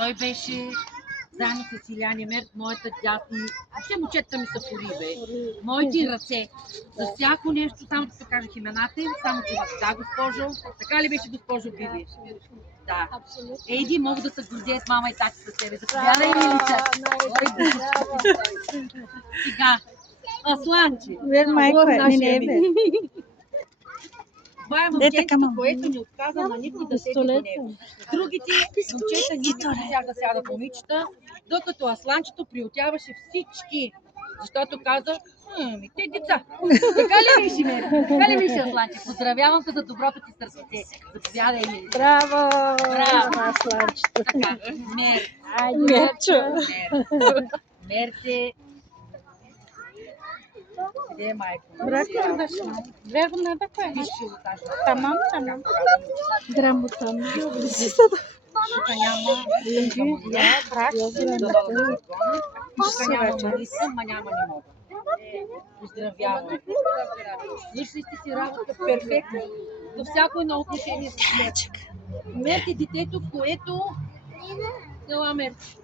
Той беше заедно с Иляни Мерт, моята дядо. Въобще момчета ми са пори, бе. Моите ръце. За всяко нещо, само да покажах имената им, само че да, госпожо. Така ли беше, госпожо Биби? Да. Ейди, мога да се гордея с мама и тати със себе. Заповядай, Милица. Сега. Асланче. Майко е. Не, бе. Това е момченцето, което не отказа на никой да седи до него. Другите момчета никога не сега да сядат момичета, докато Асланчето приютяваше всички. Защото каза, те деца. Така ли миши, ме? Така ли миши, Асланче? Поздравявам те за доброто ти сърце. Заповядай ми. Браво! Браво! Асланчето. Така, Мер. Мерчо. Мерте. Къде е майко? Брако дошла. Верно не да кое? Вижте го кажа. Тамам. Грамота. Тук няма. Брак. Тук няма Мариса, ма няма не мога. Поздравявам. Свършили сте си работа перфектно. Във всяко едно отношение с Мерти. Мерти детето, което... Ела Мерти.